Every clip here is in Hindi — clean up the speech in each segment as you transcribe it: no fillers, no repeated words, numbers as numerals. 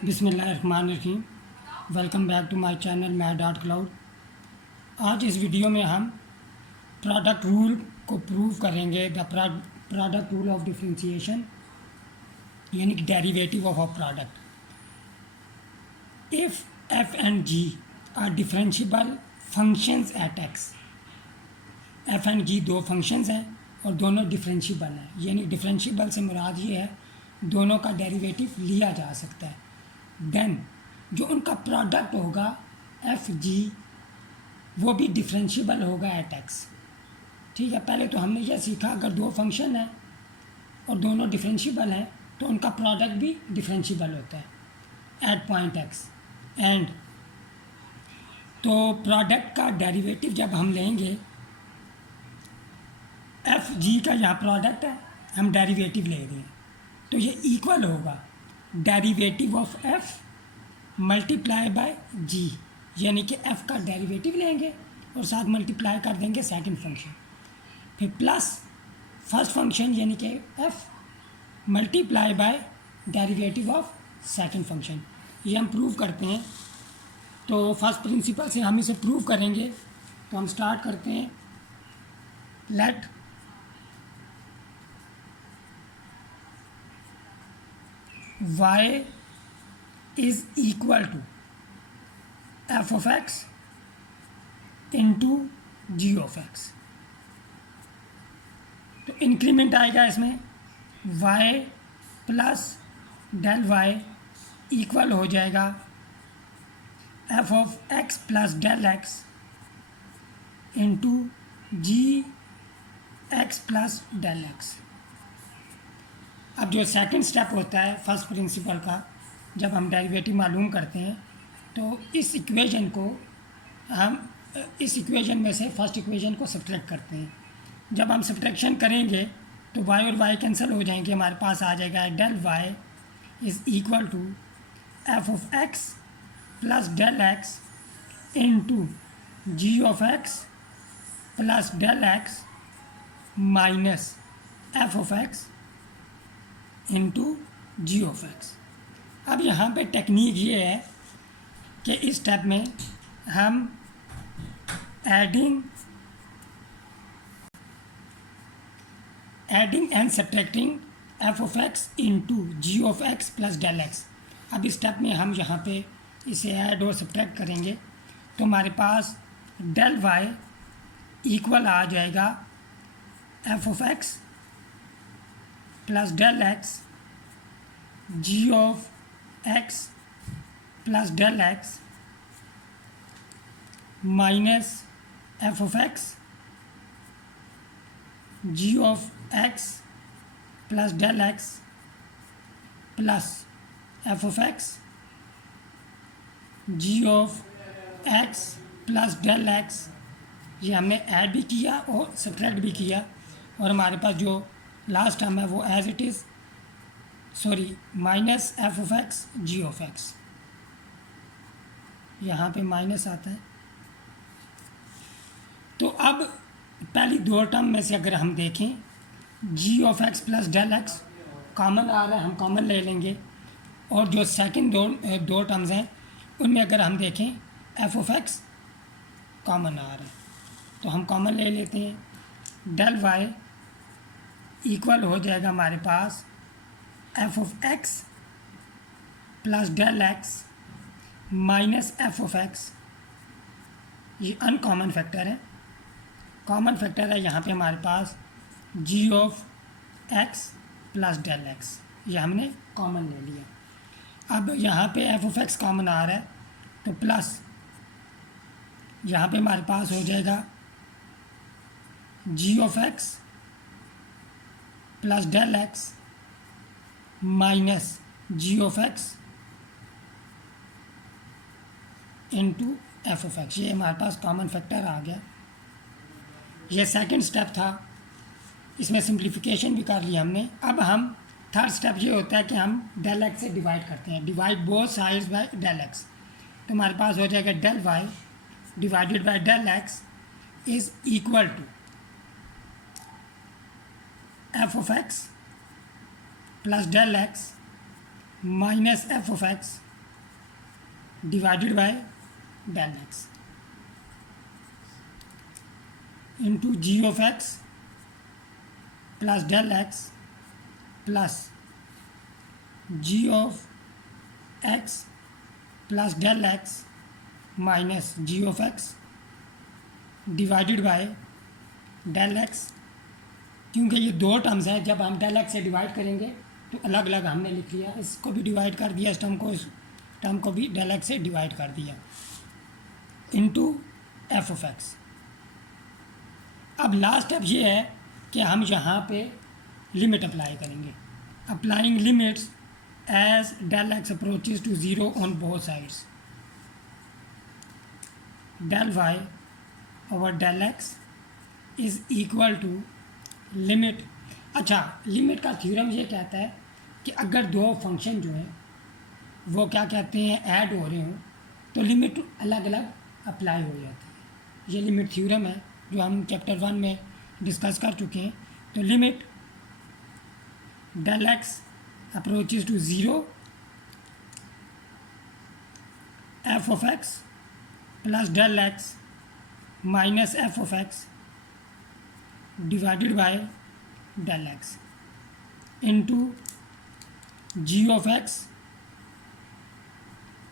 बिस्मिल्लाहिर्रहमानिर्रहीम। Welcome back to my channel Mad Cloud. आज इस वीडियो में हम प्रोडक्ट रूल को प्रूव करेंगे। The product rule of differentiation यानी कि derivative of a product. If F and G are differentiable functions at X. F and G दो फंक्शंस हैं और दोनों डिफरेंशिएबल हैं, यानी डिफरेंशिएबल से मुराद ये है दोनों का डेरिवेटिव लिया जा सकता है। देन जो उनका प्रोडक्ट होगा एफ जी वो भी डिफरेंशिएबल होगा एट एक्स। ठीक है, पहले तो हमने यह सीखा अगर दो फंक्शन हैं और दोनों डिफरेंशिएबल हैं तो उनका प्रोडक्ट भी डिफरेंशिएबल होता है एट पॉइंट एक्स। एंड तो प्रोडक्ट का डेरिवेटिव जब हम लेंगे, एफ जी का यहाँ प्रोडक्ट है, हम डेरिवेटिव ले रहे हैं तो ये इक्वल होगा derivative of F multiply by G, यानी कि एफ का डेरिवेटिव लेंगे और साथ मल्टीप्लाई कर देंगे सेकंड फंक्शन, फिर प्लस फर्स्ट फंक्शन यानी कि F multiply bye derivative of second function. ये हम प्रूव करते हैं। तो फर्स्ट प्रिंसिपल से हम इसे प्रूव करेंगे। तो हम स्टार्ट करते हैं। Let y is equal to f of x into g of x। तो इंक्रीमेंट आएगा इसमें y plus del Y equal हो जाएगा f of x plus del x into G X plus del X. अब जो सेकंड स्टेप होता है फर्स्ट प्रिंसिपल का, जब हम डेरिवेटिव मालूम करते हैं तो इस इक्वेशन को हम इस इक्वेशन में से फर्स्ट इक्वेशन को सब्ट्रैक्ट करते हैं। जब हम सब्ट्रैक्शन करेंगे तो y और y कैंसिल हो जाएंगे, हमारे पास आ जाएगा del y is equal to F of x plus del x into ji of x plus del x minus F of x into ji of x. अब यहाँ पे टेक्निक ये है कि इस स्टेप में हम adding and subtracting F of x into ji of x plus del X. अब इस स्टेप में हम यहाँ पे इसे ऐड और सब्ट्रैक्ट करेंगे तो हमारे पास डेल वाई इक्वल आ जाएगा F of x plus del X G of x plus del x minus F of X G of x plus del x plus F of X G of x plus del X. ये हमने ऐड भी किया और सब्ट्रैक्ट भी किया और हमारे पास जो लास्ट टर्म है वो as it is minus F of X G of X, यहाँ पे माइनस आता है। तो अब पहली दो टर्म में से अगर हम देखें G of x plus del X common आ रहा है, हम कॉमन ले लेंगे। और जो सेकंड दो टर्म्स हैं उनमें अगर हम देखें एफ ऑफ एक्स कॉमन आ रहा है तो हम कॉमन ले लेते हैं। डेल वाई इक्वल हो जाएगा हमारे पास F of x plus del x minus F of x. ये अनकॉमन फैक्टर है, कॉमन फैक्टर है यहाँ पे हमारे पास G of x plus del X, ये हमने कॉमन ले लिया। अब यहाँ पे एफ ऑफ एक्स कॉमन आ रहा है तो प्लस यहाँ पे हमारे पास हो जाएगा G of x plus del x minus ji of x into F of x. ये हमारे पास कॉमन फैक्टर आ गया। ये सेकंड स्टेप था, इसमें सिंप्लीफिकेशन भी कर लिया हमने। अब हम थर्ड स्टेप ये होता है कि हम डेल एक्स से डिवाइड करते हैं, divide both sides by del x. तो हमारे पास हो जाएगा del y divided by del x is equal to F of x plus del x minus F of x divided by del x into ji of x plus del x plus g of x plus del x minus ji of x divided by del x. क्योंकि ये दो टर्म्स हैं, जब हम डेल एक्स से डिवाइड करेंगे तो अलग अलग हमने लिख लिया, इसको भी डिवाइड कर दिया, इस टर्म को भी डेल एक्स से डिवाइड कर दिया इनटू एफ ऑफ एक्स। अब लास्ट स्टेप ये है कि हम यहाँ पे लिमिट अप्लाई करेंगे। Applying limits as del x approaches to zero on both sides, del y over del x is equal to limit. अच्छा, लिमिट का थ्योरम ये कहता है कि अगर दो फंक्शन जो है वो क्या कहते हैं ऐड हो रहे हों तो लिमिट अलग अलग अप्लाई हो जाती है। ये लिमिट थ्योरम है जो हम चैप्टर 1 में डिस्कस कर चुके हैं। तो limit del x approaches to zero f of x plus del x minus F of x divided by del x into ji of x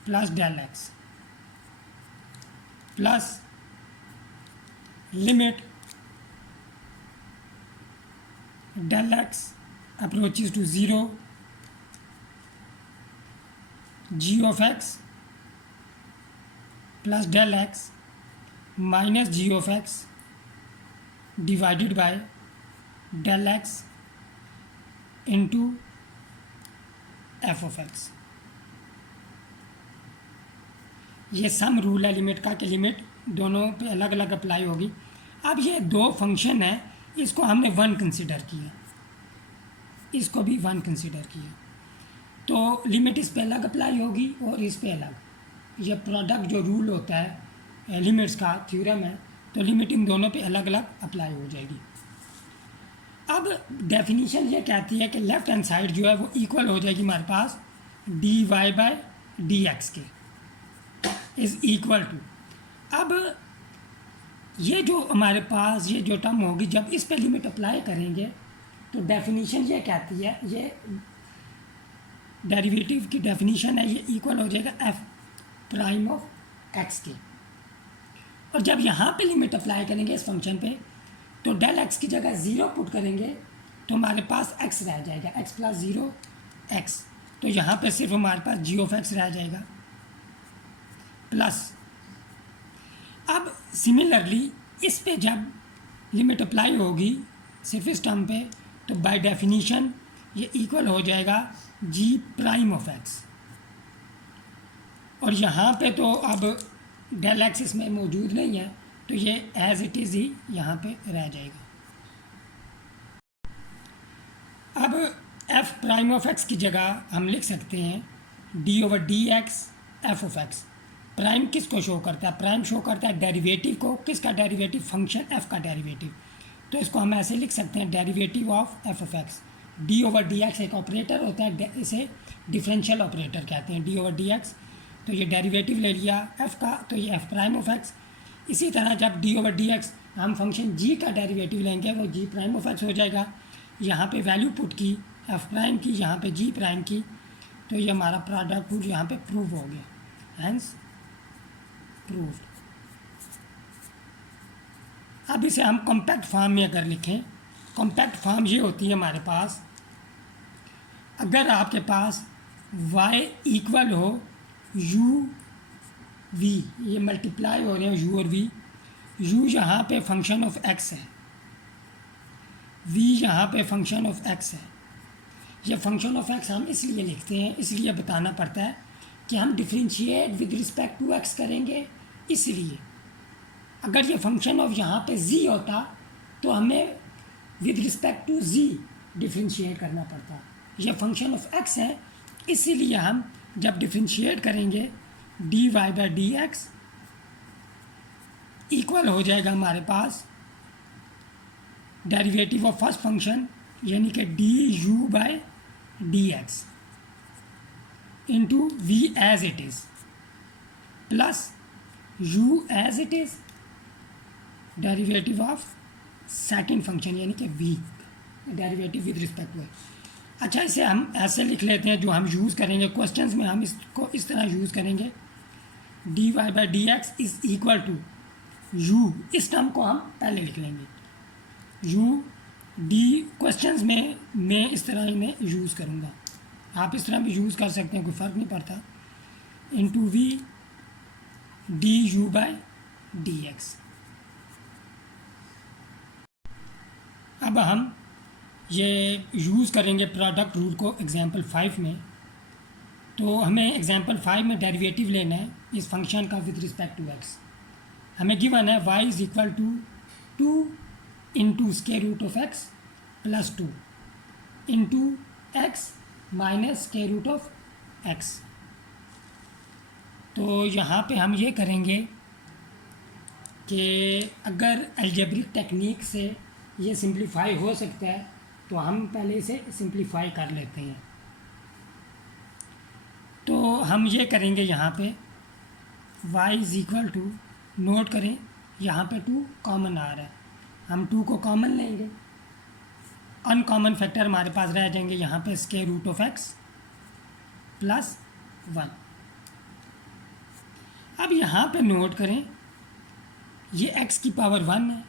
plus del x plus limit del x approaches to zero g of x plus del x minus ji of x divided by del x into F of x. ये सम रूल है लिमिट का कि लिमिट दोनों पे अलग अलग अप्लाई होगी। अब ये दो फंक्शन है, इसको हमने वन कंसिडर किया, इसको भी वन कंसिडर किया, तो लिमिट इस पे अलग अप्लाई होगी और इस पे अलग। ये प्रोडक्ट जो रूल होता है लिमिट्स का थ्योरम है, तो लिमिट इन दोनों पे अलग अलग अप्लाई हो जाएगी। अब डेफिनेशन ये कहती है कि लेफ्ट हैंड साइड जो है वो इक्वल हो जाएगी हमारे पास D Y by D X के इज़ इक्वल टू। अब ये जो हमारे पास ये जो टर्म होगी जब इस पे लिमिट अप्लाई करेंगे तो डेफिनेशन ये कहती है, ये डेरिवेटिव की डेफिनेशन है, ये इक्वल हो जाएगा एफ प्राइम ऑफ एक्स के। और जब यहाँ पे लिमिट अप्लाई करेंगे इस फंक्शन पे तो डेल एक्स की जगह ज़ीरो पुट करेंगे तो हमारे पास एक्स रह जाएगा, एक्स प्लस ज़ीरो एक्स, तो यहाँ पे सिर्फ हमारे पास जी ऑफ एक्स रह जाएगा प्लस। अब सिमिलरली इस पे जब लिमिट अप्लाई होगी सिर्फ इस टर्म पे तो बाय डेफिनीशन ये इक्वल हो जाएगा जी प्राइम ऑफ एक्स। और यहाँ पे तो अब डेल एक्स इसमें मौजूद नहीं है तो ये एज इट इज़ ही यहाँ पे रह जाएगा। अब एफ प्राइम ऑफ एक्स की जगह हम लिख सकते हैं D over d x F of x. Prime किसको शो करता है? प्राइम शो करता है डेरिवेटिव को। किसका डेरिवेटिव? फंक्शन एफ का डेरिवेटिव। तो इसको हम ऐसे लिख सकते हैं derivative of F of x. D over d x एक ऑपरेटर होता है, इसे डिफरेंशियल ऑपरेटर कहते हैं, डी ओवर डी एक्स। तो ये डेरिवेटिव ले लिया एफ का, तो ये एफ प्राइम ऑफ एक्स। इसी तरह जब डी ओवर डी एक्स हम फंक्शन जी का डेरिवेटिव लेंगे वो जी प्राइम ऑफ एक्स हो जाएगा। यहाँ पे वैल्यू पुट की एफ प्राइम की, यहाँ पे जी प्राइम की, तो ये हमारा प्रोडक्ट रूल यहाँ पे प्रूव हो गया, हैंस प्रूव्ड। अब इसे हम कॉम्पैक्ट फॉर्म में अगर लिखें, कॉम्पैक्ट फॉर्म ये होती है हमारे पास, अगर आपके पास y इक्वल हो u v, ये मल्टीप्लाई हो रहे हैं u और v, u यहाँ पे फंक्शन ऑफ x है, v यहाँ पे फंक्शन ऑफ x है। ये फंक्शन ऑफ x हम इसलिए लिखते हैं, इसलिए बताना पड़ता है कि हम differentiate with respect to x करेंगे। इसलिए अगर ये फंक्शन ऑफ यहाँ पे z होता तो हमें with respect to z differentiate करना पड़ता। ये फंक्शन ऑफ x है, इसीलिए हम जब डिफ्रेंशिएट करेंगे dy by d x equal हो जाएगा हमारे पास डेरिवेटिव ऑफ फर्स्ट फंक्शन यानी कि d u by d x into v as it is. Plus u as it is derivative of second function यानी कि v, derivative with respect to. अच्छा, इसे हम ऐसे लिख लेते हैं, जो हम यूज़ करेंगे क्वेश्चंस में, हम इसको इस तरह यूज़ करेंगे, dy by d x is equal to u, इस टर्म को हम पहले लिख लेंगे, u डी क्वेश्चंस में मैं इस तरह इन्हें यूज़ करूँगा, आप इस तरह भी यूज़ कर सकते हैं, कोई फ़र्क नहीं पड़ता, into v d u by d x. अब हम ये यूज़ करेंगे प्रोडक्ट रूल को एग्जांपल 5 में। तो हमें एग्जांपल 5 में डेरिवेटिव लेना है इस फंक्शन का विद रिस्पेक्ट टू एक्स। हमें गिवन है y is equal to 2 into square root of x plus 2 into x minus square root of x. तो यहाँ पे हम ये करेंगे कि अगर अलजेब्रिक टेक्निक से ये सिंप्लीफाई हो सकता है तो हम पहले इसे सिंप्लीफाई कर लेते हैं। तो हम ये करेंगे, यहाँ पे y is equal to, note करें यहाँ पे 2 कॉमन आ रहा है, हम 2 को कॉमन लेंगे, अनकॉमन फैक्टर हमारे पास रह जाएंगे यहाँ पे square root of x plus 1। अब यहाँ पे नोट करें ये x की पावर 1 है,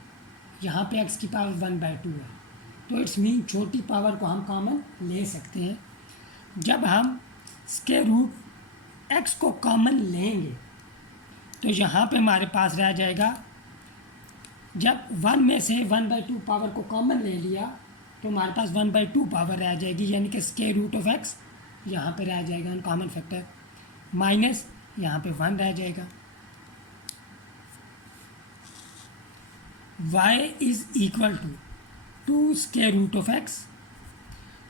यहाँ पे x की पावर 1/2 है, तो इट्स मीन छोटी पावर को हम कॉमन ले सकते हैं। जब हम स्क्वायर रूट x को कॉमन लेंगे तो यहाँ पे हमारे पास रह जाएगा, जब 1 में से 1/2 पावर को कॉमन ले लिया तो हमारे पास 1/2 पावर रह जाएगी, यानी कि स्क्वायर रूट ऑफ x यहाँ पे रह जाएगा अनकॉमन फैक्टर, माइनस यहाँ पे 1 रह जाएगा। y is equal to 2 square root of x।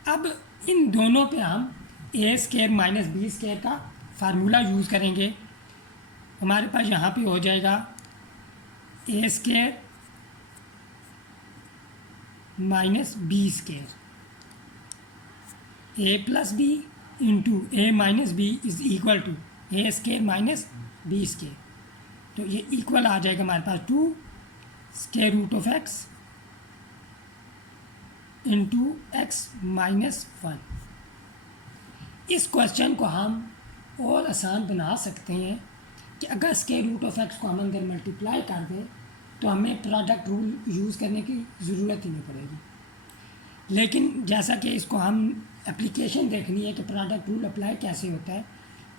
अब इन दोनों पे हम a square minus b square का फार्मूला यूज़ करेंगे। हमारे पास यहाँ पे हो जाएगा a square minus b square, a plus b into a minus b is equal to a square minus b square. तो ये इक्वल आ जाएगा हमारे पास 2 square root of x into x minus 1। इस क्वेश्चन को हम और आसान बना सकते हैं कि अगर स्क्वायर रूट ऑफ एक्स को हम अगर मल्टीप्लाई कर दें तो हमें प्रोडक्ट रूल यूज़ करने की ज़रूरत ही नहीं पड़ेगी। लेकिन जैसा कि इसको हम एप्लीकेशन देखनी है कि प्रोडक्ट रूल अप्लाई कैसे होता है,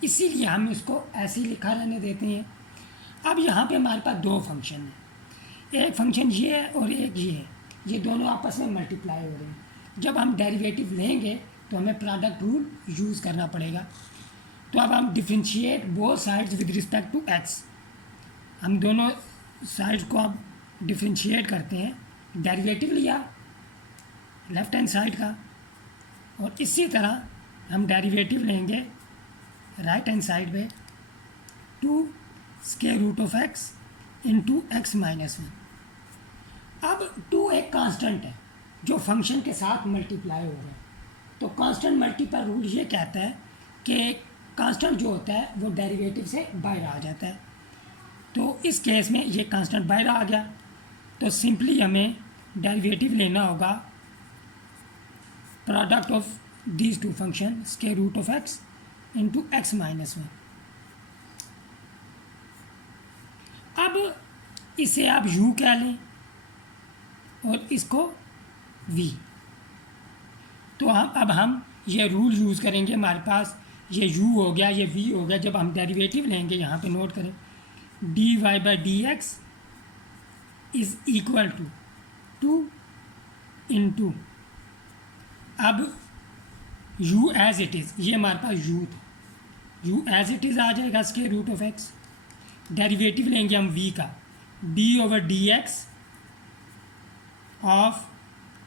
इसीलिए हम इसको ऐसे ही लिखा रहने देते हैं। अब यहाँ पे हमारे पास 2 फंक्शन हैं, एक फंक्शन ये है और एक ये है, ये दोनों आपस में मल्टीप्लाई हो रहे हैं। जब हम डेरिवेटिव लेंगे तो हमें प्रोडक्ट रूल यूज़ करना पड़ेगा। तो अब हम differentiate both sides with respect to x, हम दोनों साइड्स को अब डिफरेंशिएट करते हैं। डेरिवेटिव लिया लेफ़्ट हैंड साइड का, और इसी तरह हम डेरिवेटिव लेंगे राइट हैंड साइड पे 2 square root of x into x minus 1। अब 2 एक कांस्टेंट है जो फंक्शन के साथ मल्टीप्लाई हो रहा है, तो कांस्टेंट मल्टीपल रूल ये कहता है कि कांस्टेंट जो होता है वो डेरिवेटिव से बाहर आ जाता है। तो इस केस में ये कांस्टेंट बाहर आ गया, तो सिंपली हमें डेरिवेटिव लेना होगा product of these 2 function square root of x into x minus 1। अब इसे आप u कह लें और इसको v। तो हम ये रूल यूज़ करेंगे, हमारे पास ये u हो गया, ये v हो गया। जब हम डेरिवेटिव लेंगे, यहाँ पे नोट करें dy by d x is equal to 2 into, अब u एज इट इज़, ये हमारे पास u था, u एज इट इज़ आ जाएगा square root of x. Derivative लेंगे हम v का, d over d x of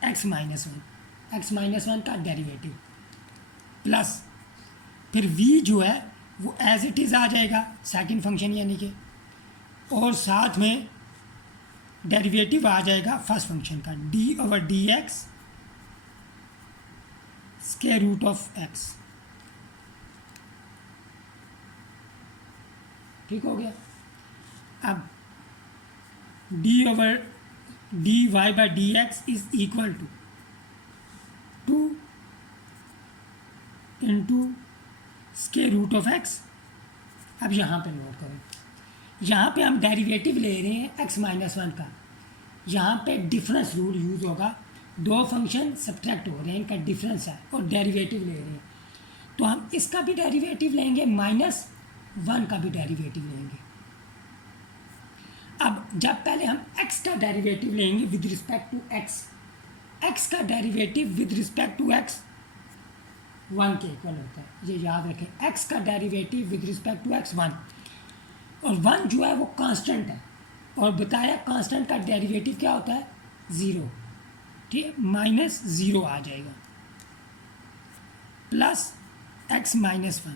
x minus 1, x minus 1 का डेरिवेटिव, प्लस फिर v जो है वो एज इट इज़ आ जाएगा सेकंड फंक्शन यानी कि, और साथ में डेरिवेटिव आ जाएगा फर्स्ट फंक्शन का d over d x square root of x. ठीक हो गया। अब dy/dx is equal to 2 into square root of x. अब यहाँ पे नोट करें, यहाँ पे हम डेरिवेटिव ले रहे हैं x-1 का। यहाँ पे डिफरेंस रूल यूज़ होगा, दो फंक्शन सब्ट्रैक्ट हो रहे हैं, इनका डिफरेंस है और डेरिवेटिव ले रहे हैं, तो हम इसका भी डेरिवेटिव लेंगे, -1 का भी डेरिवेटिव लेंगे। अब जब पहले हम x का डेरिवेटिव लेंगे विद रिस्पेक्ट टू x का derivative with respect to x 1 के इक्वल होता है, ये याद रखें। x का derivative with respect to x 1, और 1 जो है वो कांस्टेंट है, और बताया कांस्टेंट का डेरिवेटिव क्या होता है, 0, ठीक है, -0 आ जाएगा, प्लस x-1।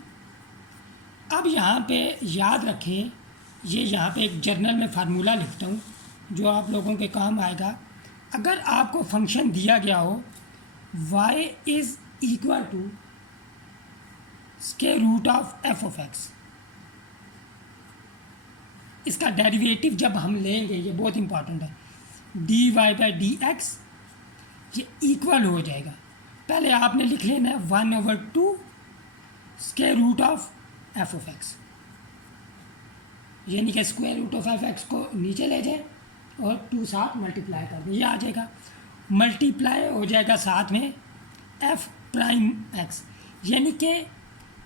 अब यहाँ पे याद रखें, ये यहाँ पे एक जर्नल में फार्मूला लिखता हूँ जो आप लोगों के काम आएगा। अगर आपको फंक्शन दिया गया हो y is equal to square root of f of x, इसका डेरिवेटिव जब हम लेंगे, ये बहुत इंपॉर्टेंट है, dy/dx ये इक्वल हो जाएगा, पहले आपने लिख लेना है 1/2 square root of f of x, यानी कि square root of f x को नीचे ले जाए और 2 साथ मल्टीप्लाई कर दें, ये आ जाएगा, मल्टीप्लाई हो जाएगा साथ में f'(x), यानी कि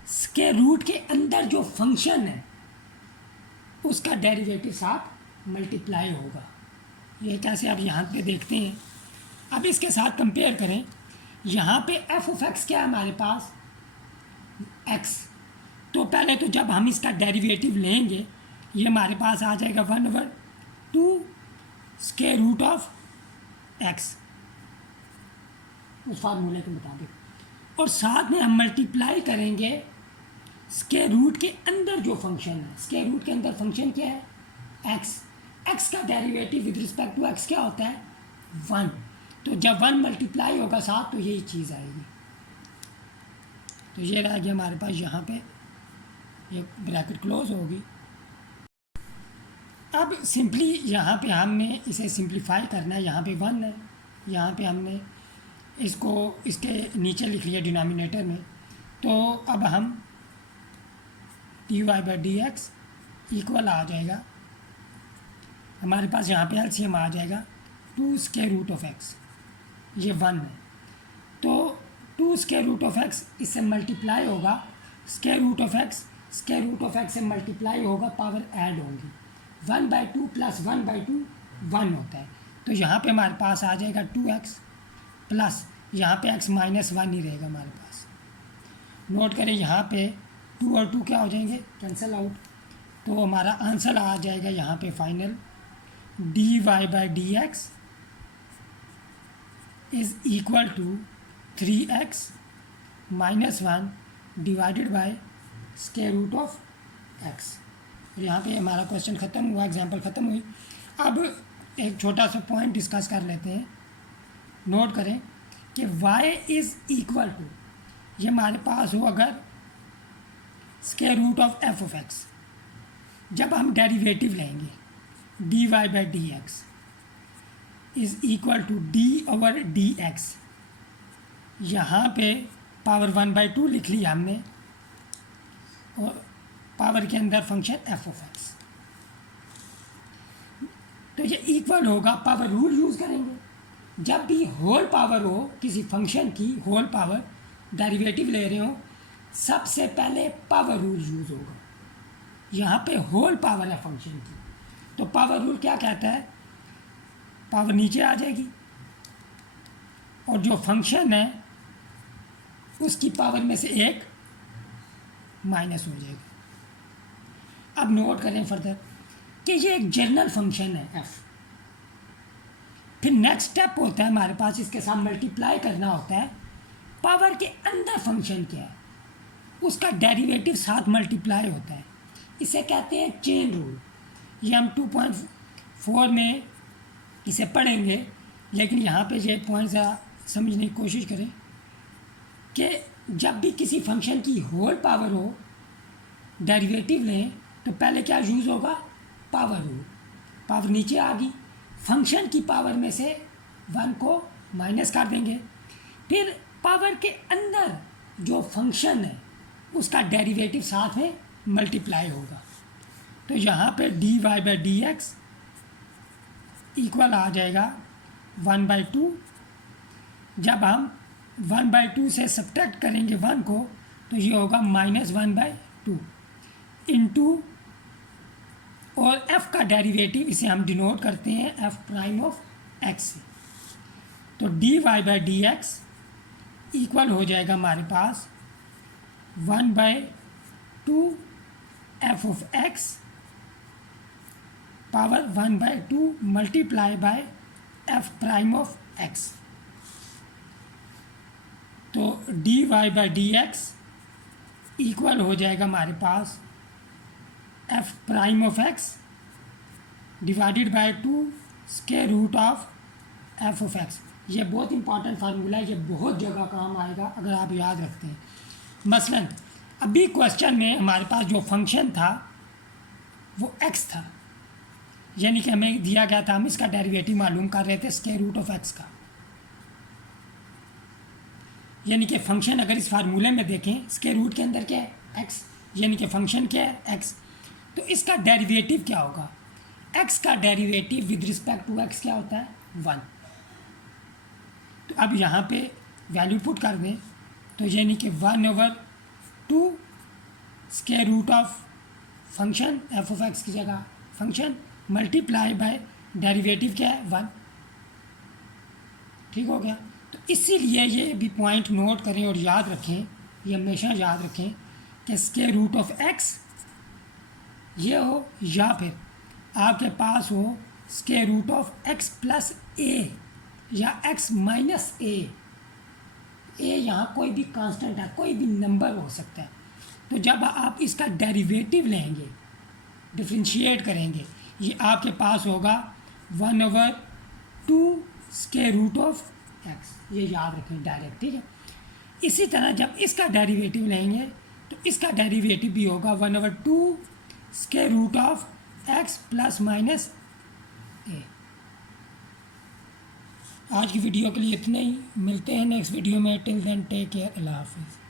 स्क्वायर रूट के अंदर जो फंक्शन है उसका डेरिवेटिव साथ मल्टीप्लाई होगा। ये कैसे आप यहाँ पे देखते हैं। अब इसके साथ कंपेयर करें, यहाँ पे f ऑफ x क्या है हमारे पास, x, तो पहले तो जब हम इसका डेरिवेटिव लेंगे ये हमारे पास आ जाएगा 1/2 स्क्वायर रूट ऑफ x उस फार्मूले के मुताबिक, और साथ में हम मल्टीप्लाई करेंगे स्क्वायर रूट के अंदर जो फंक्शन है, स्क्वायर रूट के अंदर फंक्शन क्या है, x का derivative with respect to x क्या होता है, 1, तो जब 1 मल्टीप्लाई होगा साथ तो यही चीज़ आएगी, तो ये रह गया हमारे पास, यहाँ पे ये ब्रैकेट क्लोज होगी। अब सिंपली यहाँ पे हमने इसे सिंप्लीफाई करना है, यहाँ पे 1 है, यहाँ पे हमने इसको इसके नीचे लिख लिया डिनोमिनेटर में, तो अब हम dy/dx इक्वल आ जाएगा, हमारे पास यहाँ पे एलसीएम आ जाएगा 2 स्क्वायर रूट ऑफ x, ये 1 है, तो 2 स्क्वायर रूट ऑफ x इससे मल्टीप्लाई होगा, स्क्वायर रूट ऑफ x से मल्टीप्लाई होगा, पावर ऐड होंगी, 1/2 प्लस 1/2 1 होता है, तो यहाँ पे हमारे पास आ जाएगा 2x प्लस यहाँ पे x-1 ही रहेगा हमारे पास। नोट करें यहाँ पे 2 और 2 क्या हो जाएंगे, कैंसिल आउट, तो हमारा आंसर आ जाएगा यहाँ पे final dy/dx is equal to 3x-1 divided by square root of x। यहाँ पे हमारा क्वेश्चन ख़त्म हुआ, एग्जांपल ख़त्म हुई। अब एक छोटा सा पॉइंट डिस्कस कर लेते हैं। नोट करें कि y इज़ इक्वल टू, ये हमारे पास हो अगर square root of f of x, जब हम डेरिवेटिव लेंगे dy/dx is equal to d/dx, यहाँ पे पावर 1/2 लिख लिया हमने और पावर के अंदर फंक्शन f ऑफ x, तो ये इक्वल होगा, पावर रूल यूज़ करेंगे, जब भी होल पावर हो किसी फंक्शन की, होल पावर डेरिवेटिव ले रहे हो, सबसे पहले पावर रूल यूज़ होगा। यहाँ पे होल पावर है फंक्शन की, तो पावर रूल क्या कहता है, पावर नीचे आ जाएगी और जो फंक्शन है उसकी पावर में से एक माइनस हो जाएगा। अब नोट करें फर्दर कि ये एक जनरल फंक्शन है f, फिर नेक्स्ट स्टेप होता है हमारे पास, इसके साथ मल्टीप्लाई करना होता है, पावर के अंदर फंक्शन क्या है उसका डेरिवेटिव साथ मल्टीप्लाई होता है, इसे कहते हैं चेन रूल। ये हम 2.4 में इसे पढ़ेंगे, लेकिन यहाँ पे ये पॉइंट समझने की कोशिश करें कि जब भी किसी फंक्शन की होल पावर हो डेरिवेटिव लें तो पहले क्या यूज़ होगा, पावर रूल। पावर नीचे आ गई, फंक्शन की पावर में से 1 को माइनस कर देंगे, फिर पावर के अंदर जो फंक्शन है उसका डेरिवेटिव साथ में मल्टीप्लाई होगा। तो यहाँ पे dy/dx इक्वल आ जाएगा 1/2। जब हम 1/2 से सब्ट्रैक्ट करेंगे 1 को तो ये होगा -1/2 इंटू, और f का डेरिवेटिव इसे हम डिनोट करते हैं f' से। तो dy/dx इक्वल हो जाएगा हमारे पास 1/2 f(x) power 1/2 multiply by f'(x). तो dy/dx इक्वल हो जाएगा हमारे पास f'(x) divided by 2 square root of f(x). ये बहुत इंपॉर्टेंट फार्मूला है, ये बहुत जगह काम आएगा अगर आप याद रखते हैं। मसलन अभी क्वेश्चन में हमारे पास जो फंक्शन था वो x था, यानी कि हमें दिया गया था, हम इसका डेरिवेटिव मालूम कर रहे थे स्क्वायर रूट ऑफ x का। यानी कि फंक्शन अगर इस फार्मूले में देखें, स्क्वायर रूट के अंदर क्या है x, यानी कि फंक्शन क्या है x, तो इसका डेरिवेटिव क्या होगा, x का derivative with respect to x क्या होता है 1। तो अब यहाँ पे वैल्यू पुट कर दें, तो यानी कि 1/2 square root of function f(x) की जगह फंक्शन मल्टीप्लाई बाय डेरिवेटिव क्या है 1। ठीक हो गया। तो इसीलिए ये भी पॉइंट नोट करें और याद रखें, ये हमेशा याद रखें कि स्क्वायर रूट ऑफ x ये हो, या फिर आपके पास हो square root of x plus a या x माइनस a। यहाँ कोई भी कांस्टेंट है, कोई भी नंबर हो सकता है। तो जब आप इसका डेरिवेटिव लेंगे, डिफरेंशिएट करेंगे, ये आपके पास होगा 1/2 स्क्वायर रूट ऑफ x। ये याद रखें डायरेक्ट, ठीक है। इसी तरह जब इसका डेरिवेटिव लेंगे तो इसका डेरिवेटिव भी होगा 1/2 square root of x plus minus a। आज की वीडियो के लिए इतना ही, मिलते हैं नेक्स्ट वीडियो में। टिल देन टेक केयर, अल्लाह हाफिज़।